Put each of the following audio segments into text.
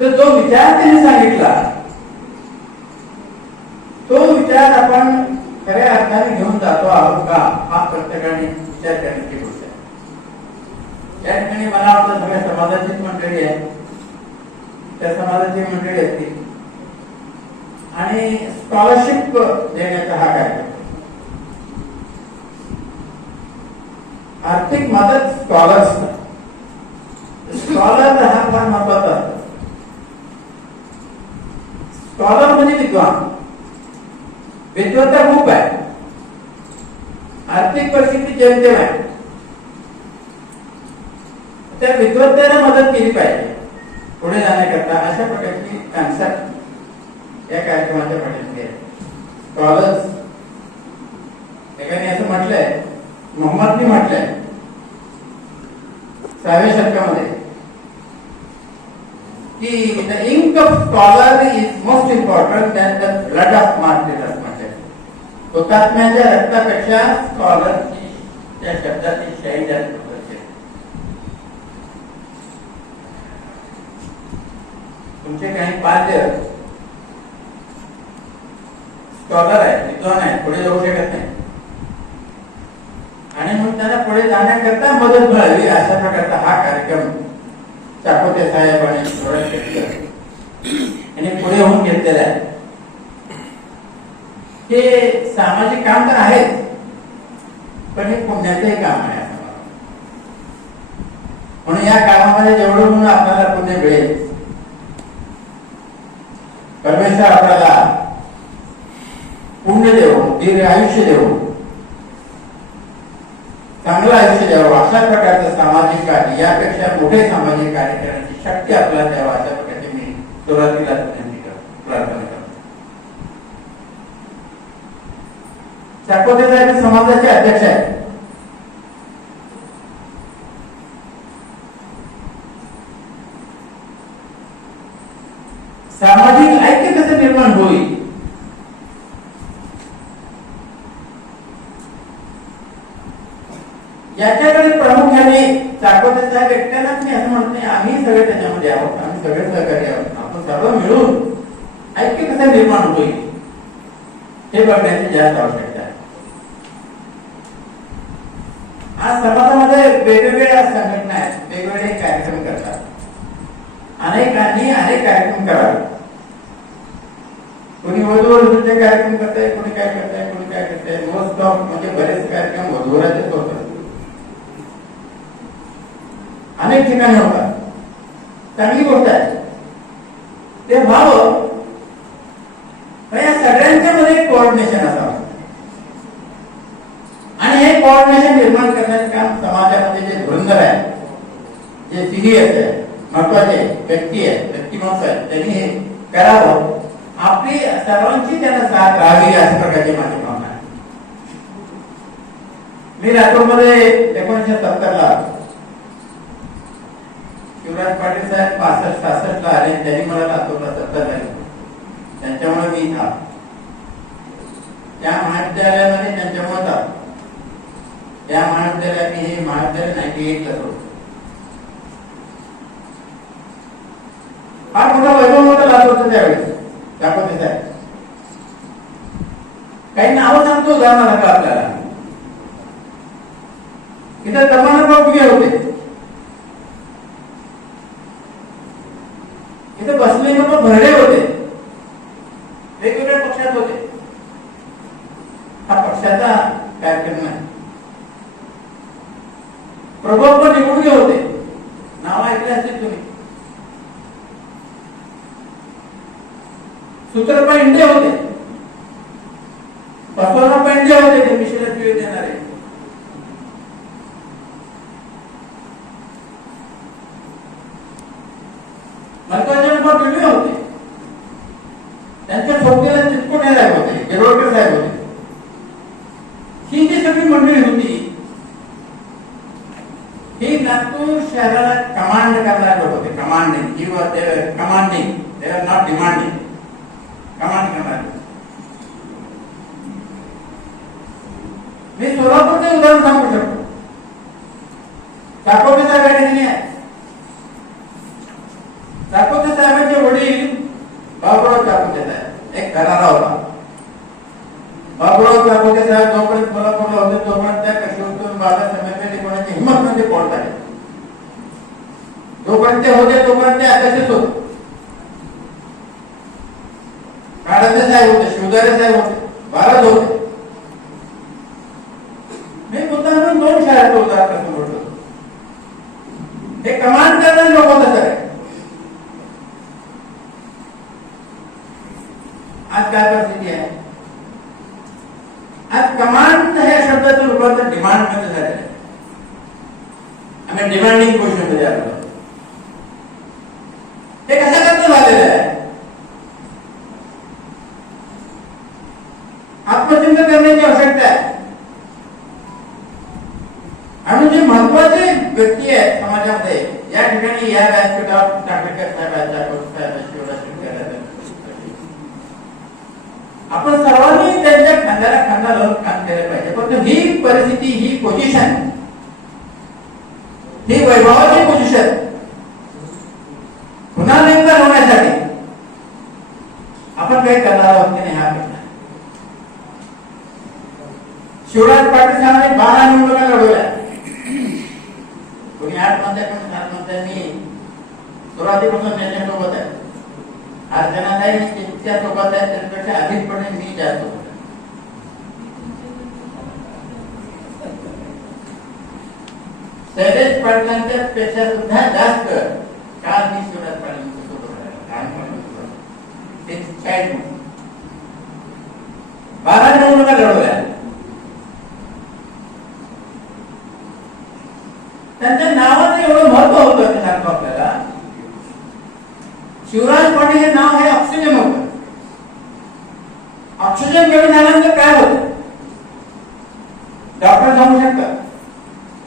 तर जो विचार त्यांनी सांगितला. तो विचार आपण खऱ्या अर्थाने घेऊन जातो आहोत का? हा प्रत्येकाने विचार करण्याची गोष्ट आहे त्या ठिकाणी मला आपल्या सगळ्या समाजाचीच मंडळी आहे त्या समाजाची मंडळी असतील आणि स्कॉलरशिप देण्याचा हा काय आर्थिक मदत स्कॉलर्स स्कॉलर हा फार महत्त्वाचा असतो स्कॉलर म्हणजे विद्वान विद्वत्ता खूप आहे. आर्थिक परिस्थिती जेमतेम आहे. त्या विद्वत्तेला मदत केली पाहिजे. पुढे जाण्याकरता अशा प्रकारची कन्सेप्ट या कार्यक्रमाच्या पाठीशी आहे. स्कॉलर्स एकाने असं म्हटलंय मोहम्मदनी म्हटलंय सहाव्या शतकामध्ये की the ink of scholar is most important than the blood of martyrs म्हणजे हुतात्म्याच्या रक्तापेक्षा स्कॉलर त्या शब्दाची शैली जास्त तुमचे काही बाल्य स्कॉलर आहे विद्वान आहे पुढे जाऊ शकत नाही आणि मग त्यांना पुढे जाण्याकरता मदत मिळावी अशा प्रकारचा हा कार्यक्रम चाकोते साहेब आणि थोडा यांनी पुढे होऊन घेतलेलं आहे. हे सामाजिक काम तर आहेच पण हे पुण्याचंही काम आहे म्हणून या कामामध्ये जेवढं म्हणून आपल्याला पुण्य मिळेल परमेश्वर आपल्याला पुण्य देव दीर्घ आयुष्य देव. चांगलं आयुष्य द्यावं. अशा प्रकारचं सामाजिक कार्य यापेक्षा मोठे सामाजिक कार्य करण्याची शक्ती आपल्याला द्यावं अशा प्रकारचे मी सुरुवातीला प्रार्थना करतो. चाकोते साहेब समाजाचे अध्यक्ष आहेत सामाजिक ऐक्य कसं निर्माण होईल याच्याकडे प्रामुख्याने चाकोते साहेब एकट्यालाच मी असं म्हणत नाही आम्ही सगळे त्याच्यामध्ये आहोत आम्ही सगळे सहकारी आहोत आपण सर्व मिळून ऐक्य निर्माण होईल? हे बघण्याची जास्त आवश्यकता आहे. आज समाजामध्ये वेगवेगळ्या संघटना आहेत वेगवेगळे कार्यक्रम करतात. अनेकांनी अनेक कार्यक्रम करावे. कोणी वधूवरांचे कार्यक्रम करताय कोणी काय करताय कोणी काय करताय. मोस्ट ऑफ म्हणजे बरेच कार्यक्रम वधूवराचेच होतात अनेक ठिकाणी होतात. चांगली गोष्ट आहे. ते व्हावं म्हणजे या सगळ्यांच्या मध्ये कोऑर्डिनेशन असावं. आणि हे कोऑर्डिनेशन निर्माण करण्याचे काम समाजामध्ये जे धुरंधर आहे जे सिरियस आहे महत्त्वाचे व्यक्ती आहे व्यक्तिमत्व आहे त्यांनी हे करावं. आपली सर्वांची त्यांना साथ राहावी अशा प्रकारची माझी भावना आहे. मी लातूरमध्ये एकोणीशे सत्तरला शिवराज पाटील साहेब पासष्ट सहासष्ट ला आले त्यांनी मला लातूरला सत्तर झाले त्यांच्यामुळे मी इथं. त्या महाविद्यालयामध्ये त्यांच्या मतात. त्या महाविद्यालयात मी हे महाविद्यालय नाईन्टी एट ला सोडलं फार मोठा वैभव होता लातूरचा त्यावेळेस. दाखवते साहेब. काही नावं सांगतो उदाहरणार्थ आपल्याला. इथं तमाना उभे होते. इथं बसले लोक भरडे होते. वेगवेगळ्या पक्षात होते. हा पक्षाचा कार्यक्रम आहे प्रभुत्व निवडून होते. नाव ऐकले असतील तुम्ही. सूत्रप्पा इंडे होते बसवराप्पा इंडे होते ते मिशनर पिऊ देणारे मल्काजन पिढी होते त्यांच्या सोबतीला चितकोटे साहेब होते गिरोडकर साहेब होते ही जी सगळी मंडळी होती ही नागपूर शहराला कमांड करणारे लोक होते कमांडिंग ही वर commanding they are not demanding command करणारे मी सोलापूरचे उदाहरण सांगू शकतो दाखवते साहेब या ठिकाणी आहे दाखवते साहेबांचे वडील बाबुराव चाकोते साहेब एक करारा होता. बाबुराव चाकोते साहेब जोपर्यंत कोल्हापूरला होते तोपर्यंत त्या कशिवतून माझ्या समेत कोणाची हिंमत म्हणजे कोर्ट आहे जोपर्यंत ते होते तोपर्यंत ते अध्यक्षच होते. काळाचे साहेब होते शिवदारे साहेब होते भारत होते. मी मुद्दा म्हणून दोन शाळेत होता हे कमांड करणारे लोक होते आज काय परिस्थिती आहे आज कमांड या शब्दाचं रूपांतर डिमांड मध्ये झालेलं आहे आम्ही डिमांडिंग क्वेश्चन मध्ये आलो हे। आवश्यकता आहे आणि जे महत्वाचे व्यक्ती या ठिकाणी या आपण सर्वांनी त्यांच्या खांद्याला खांदा लावून काम केलं पाहिजे. परंतु ही परिस्थिती ही पोझिशन ही वैभवाची पोझिशन पुन्हा निर्माण होण्यासाठी आपण काही करणार आहोत की नाही हा प्रश्न. शिवराज पाटील साहेबांनी बारा निवडणुका लढवल्या. कोणी आठ म्हणते कोणी सात म्हणते मी सुरुवातीपासून त्यांच्यासोबत आहे. अर्चनाताई तिच्या सोबत आहे त्याच्यापेक्षा अधिकपणे मी जास्त आहे. शैलेश पाटलांच्या पेक्षा सुद्धा जास्त काल मी शिवराज पाटलांच्या सोबत आहे. लहानपणापासून. ते child म्हणून. बारा निवडणुका लढवल्या त्यांच्या नावाचं एवढं महत्व होतं ते सांगतो आपल्याला शिवराज पाटील हे नाव हे होतं ऑक्सिजन कमी झाल्यानंतर काय होतं? डॉक्टर सांगू शकतात.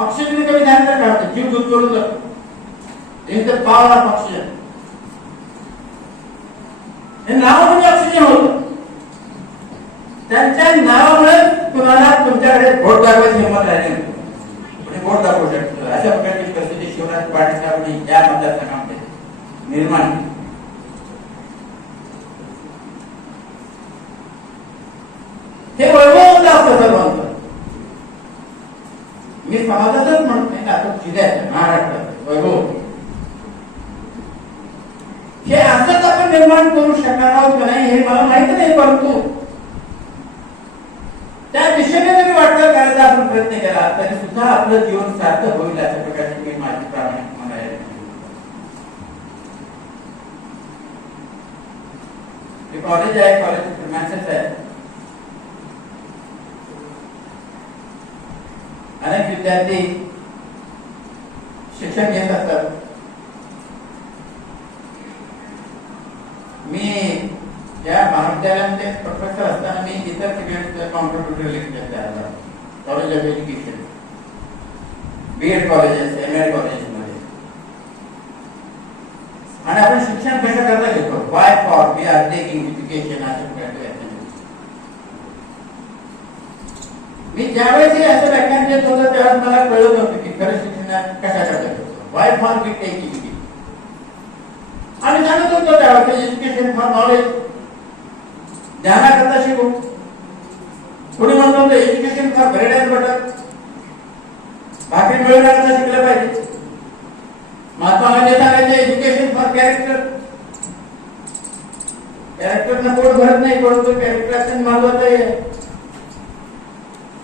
ऑक्सिजन कमी झाल्यानंतर काय होतं? जीव दूध करून जातो. Is the power of oxygen. हे नाव म्हणजे ऑक्सिजन होतं. त्यांच्या नावामुळे तुम्हाला तुमच्याकडे भोट दाखवायची हिंमत राहिली म्हणजे कोणी भोट दाखवू शकतो? अशा प्रकारची परिस्थिती शिवराज पाटील साहेबांनी या मतदारसंघामध्ये निर्माण केली हे वैभव होतं मी समाजातच म्हणत नाही आता जिल्ह्यात महाराष्ट्रात. वैभव हो. हे. असंच आपण निर्माण करू शकणार आहोत का नाही हे मला माहीत नाही परंतु त्या दिशेने जरी वाटचाल करायचा आपण प्रयत्न केला तरी सुद्धा आपलं जीवन सार्थक होईल अशा प्रकारची मी माझी प्रामाणिक म्हणायला कॉलेज आहे कॉलेज प्रिमायसेस आहे. अनेक विद्यार्थी शिक्षण घेत असतात. मी ज्या महाविद्यालयामध्ये प्रोफेसर असताना मी इतर ठिकाणी कॉम्प्युटर लेक्चर द्यायला college of education B Ed colleges M Ed colleges मध्ये आणि आपण शिक्षण कशा करता घेतो? Why for we are taking education अशा प्रकारचे मी ज्यावेळेस असं शिक्षण देत त्यावेळेस मला कळलं नव्हतं की खरं शिक्षण कशासाठी why for we taking education आम्ही सांगत होतो त्यावेळेस एज्युकेशन फॉर नॉलेज ज्ञानाकरता शिकू. कोणी म्हणतो होतं education for bread and butter भाकरी मिळवण्याकरता शिकलं पाहिजे. महात्मा गांधी सांगायचे एज्युकेशन फॉर कॅरेक्टर कॅरेक्टरनं कोण भरत नाही परंतु कॅरेक्टर महत्वाचं आहे.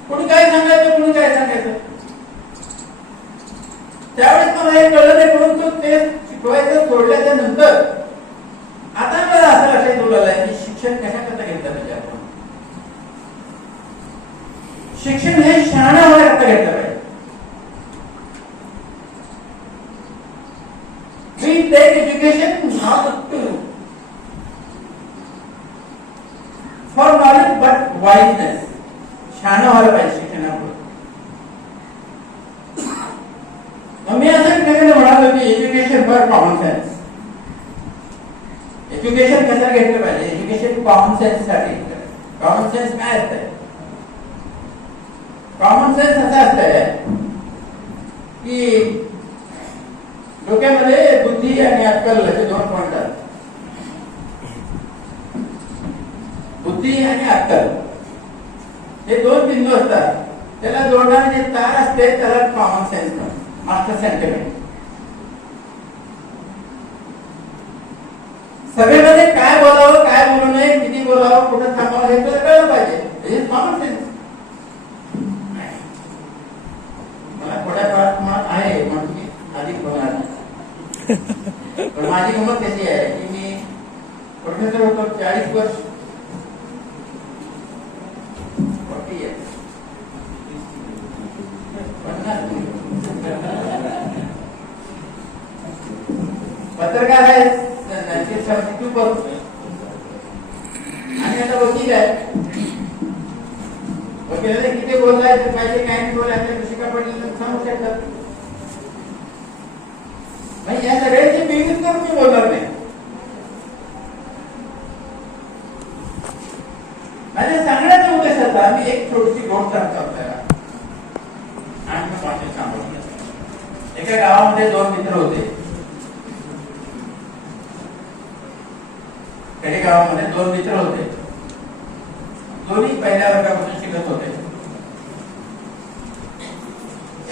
कोणी काय सांगायचं कोणी काय सांगायचं? त्यावेळेस मला हे कळलं नाही परंतु ते शिकवायचं सोडल्याच्या नंतर आता मला असं लक्षात येऊ की शिक्षण कशाकरता घेतलं पाहिजे म्हणजे आपण? शिक्षण हे शहाणा होण्याकरता घेतलं पाहिजे. Education for knowledge but wiseness छान व्हायला पाहिजे शिक्षणापुढे. मी असं कधी म्हणालो की education for common sense education कसं घेतलं पाहिजे? एज्युकेशन कॉमन सेन्ससाठी. कॉमन सेन्स काय असत कॉमन सेन्स असं असतंय की डोक्यामध्ये बुद्धी आणि अक्कल असे दोन पॉइंट असतात बुद्धी आणि अक्कल. हे दोन बिंदू असतात. त्याला जोडणारे जे तार असते त्याला कॉमन सेन्स म्हणतात. मास्टर सेंटिमेंट सभेमध्ये काय बोलावं काय बोलू नये किती बोलावं कुठं थांबावं हे तुला कळलं पाहिजे. हे कॉमन सेन्स मला थोड्या काळात मत आहे म्हणून मी अधिक बोलणार नाही. पण माझी गमत कशी आहे की मी प्रोफेसर होतो चाळीस वर्ष. पत्रकार आहे आणि आता वकील आहे वकिलाने किती बोललाय तर पाहिजे काय नाही बोलाय आपल्या शिका पडली सांगू शकतात. नाही या सगळ्याची बेरीज करून मी बोलणार नाही. माझ्या सांगण्याचा उद्देश असा मी एक छोटीशी गोष्ट सांगतो आपल्याला आणि मग वाचन सांगतो एका गावामध्ये दोन मित्र होते. त्याच्या गावामध्ये दोन मित्र होते. दोन्ही पहिल्या वर्गापासून शिकत होते.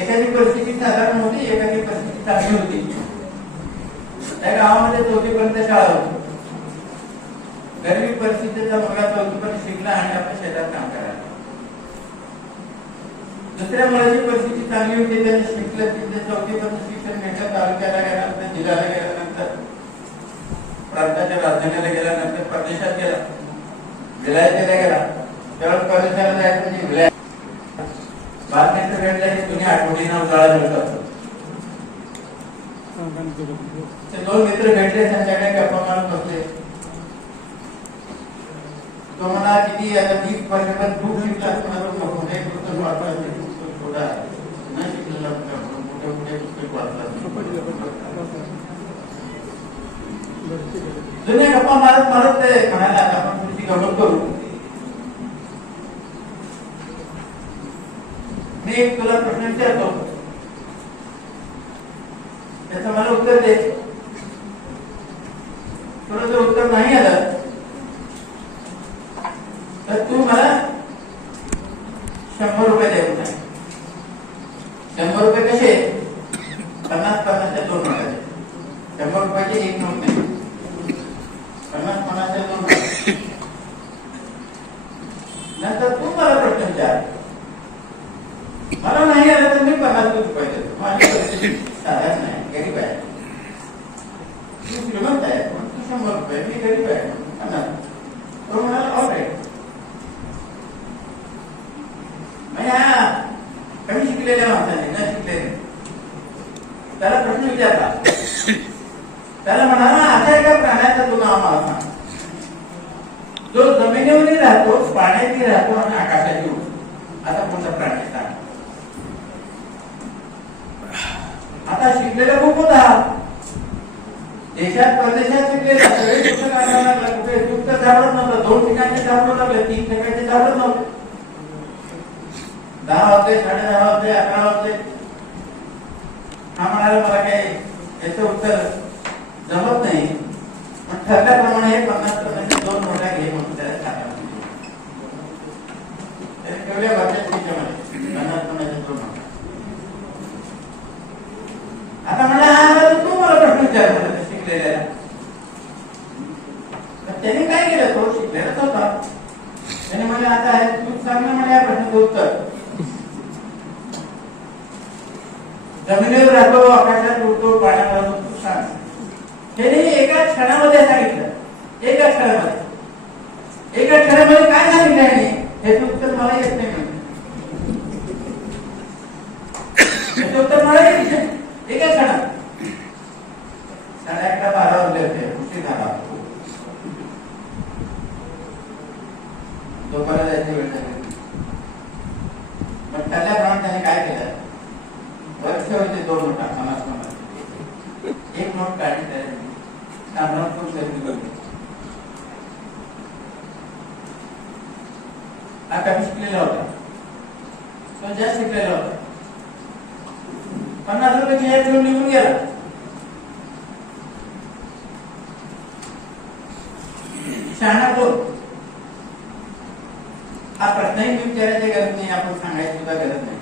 एखादी परिस्थिती साधारण होती एखादी परिस्थिती चांगली होती. त्या गावामध्ये चौथीपर्यंत शाळा होती. गरिबी परिस्थितीचा मुलगा चौथीपर्यंत शिकला आणि आपल्या शेतात काम करायला दुसऱ्या मुलाची परिस्थिती चांगली होती त्याने शिकलं तिथे चौथीपर्यंत शिक्षण घेतलं तालुक्याला गेल्यानंतर जिल्ह्याला गेल्यानंतर प्रांताच्या राजधानीला गेल्यानंतर परदेशात गेला विलायतेला गेला त्यावेळेस परदेशाला जायचं म्हणजे विलाय बातमीचं भेटलं की जुन्या आठवणींना उजाळा मिळत ते दोन मित्र भेटले त्यांच्याकडे गप्पा मारत बसले. तो म्हणा किती आता वीस पर्यंत खूप शिकला असणार मोठे पुस्तक वाचला पुस्तक न शिकलेला मोठे मोठे पुस्तक वाचला जुने गप्पा मारत मारत ते म्हणायला आपण थोडीशी गमत करू मी एक तुला प्रश्न विचारतो. त्याचं मला उत्तर दे तुला जर उत्तर नाही आलं तर तू मला शंभर रुपये द्यायचे सांग शंभर रुपये कसे पन्नास पन्नासच्या दोन नोटाचे शंभर रुपयाची एक नोट नाही पन्नास पन्नासच्या दोन नोटा नंतर तू मला प्रश्न विचार मला नाही आलं तर मी पन्नास रुपये देतो माझी परिस्थिती साधारण नाही गरीब आहे तू श्रीमंत आहे म्हणून तू शंभर रुपये मी गरीब आहे म्हणून पन्नास तो म्हणाला ऑल राईट म्हणजे हा कमी शिकलेल्या माणसाने न शिकलेले. त्याला प्रश्न विचारला. त्याला म्हणाला अशा एका प्राण्याचा तुला आम्हाला सांग. जो जमिनीवरही राहतो पाण्यातही राहतो आणि आकाशाची उडतो आता कोणता प्राणी सांग. आता शिकलेला खूप होता. देशात प्रदेशात शिकलेला सगळे पुस्तक आणायला लागला. कुठे? पुस्तक झाडत नव्हतं. दोन ठिकाणचे सापडू लागले तीन ठिकाणचे झाडत नव्हतं. दहा होते साडे दहा होते अकरा होते हा म्हणाला मला काही याच उत्तर जमत नाही. पण ठरल्याप्रमाणे हे पन्नास पर्सेंट दोन मोठ्या घे म्हणून त्याला सांगितलं त्याने ठेवल्या भारतीय शिक्षणामध्ये पन्नास पन्नासच्या दोन आता म्हणा तू मला प्रश्न विचार म्हणलं शिकलेल्या त्याने काय केलं? तो शिकलेलाच होता. त्याने म्हणजे आता हे तू चांगलं म्हणजे या प्रश्नाचं उत्तर जमिनीवर राहतो आकाशात उडतो पाण्यात राहतो तू त्याने एका क्षणामध्ये सांगितलं. एका क्षणामध्ये. एका क्षणामध्ये काय सांगितलं याने? हे उत्तर मला येत नाही याचं उत्तर मला येत नाही. एका क्षणात. साडे अकरा बारा वाजले होते. उशीर झाला. दुपारा जायची वेळ झाली. पण त्याला त्याल्याप्रमाणे त्याने काय केलं? रस्त्यावरती दोन नोटा समाज एक नोट काढली त्याने आता शिकलेला होता. तो जास्त शिकलेला होता. पन्नास रुपये घ्यायला घेऊन निघून गेला. शहाणा कोण? हा प्रश्नही विचारायची गरज नाही. आपण सांगायची सुद्धा गरज नाही.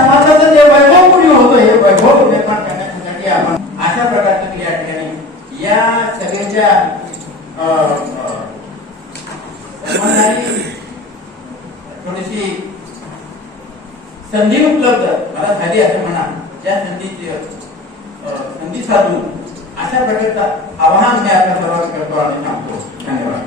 समाजाचं जे वैभव पुढे होतो हे वैभव निर्माण करण्यासाठी आपण अशा प्रकारचं या ठिकाणी या सगळ्याच्या थोडीशी संधी उपलब्ध मला झाली असं म्हणा. त्या संधीची संधी साधून अशा प्रकारचं आवाहन मी आपल्या सर्वांना करतो आणि सांगतो. धन्यवाद.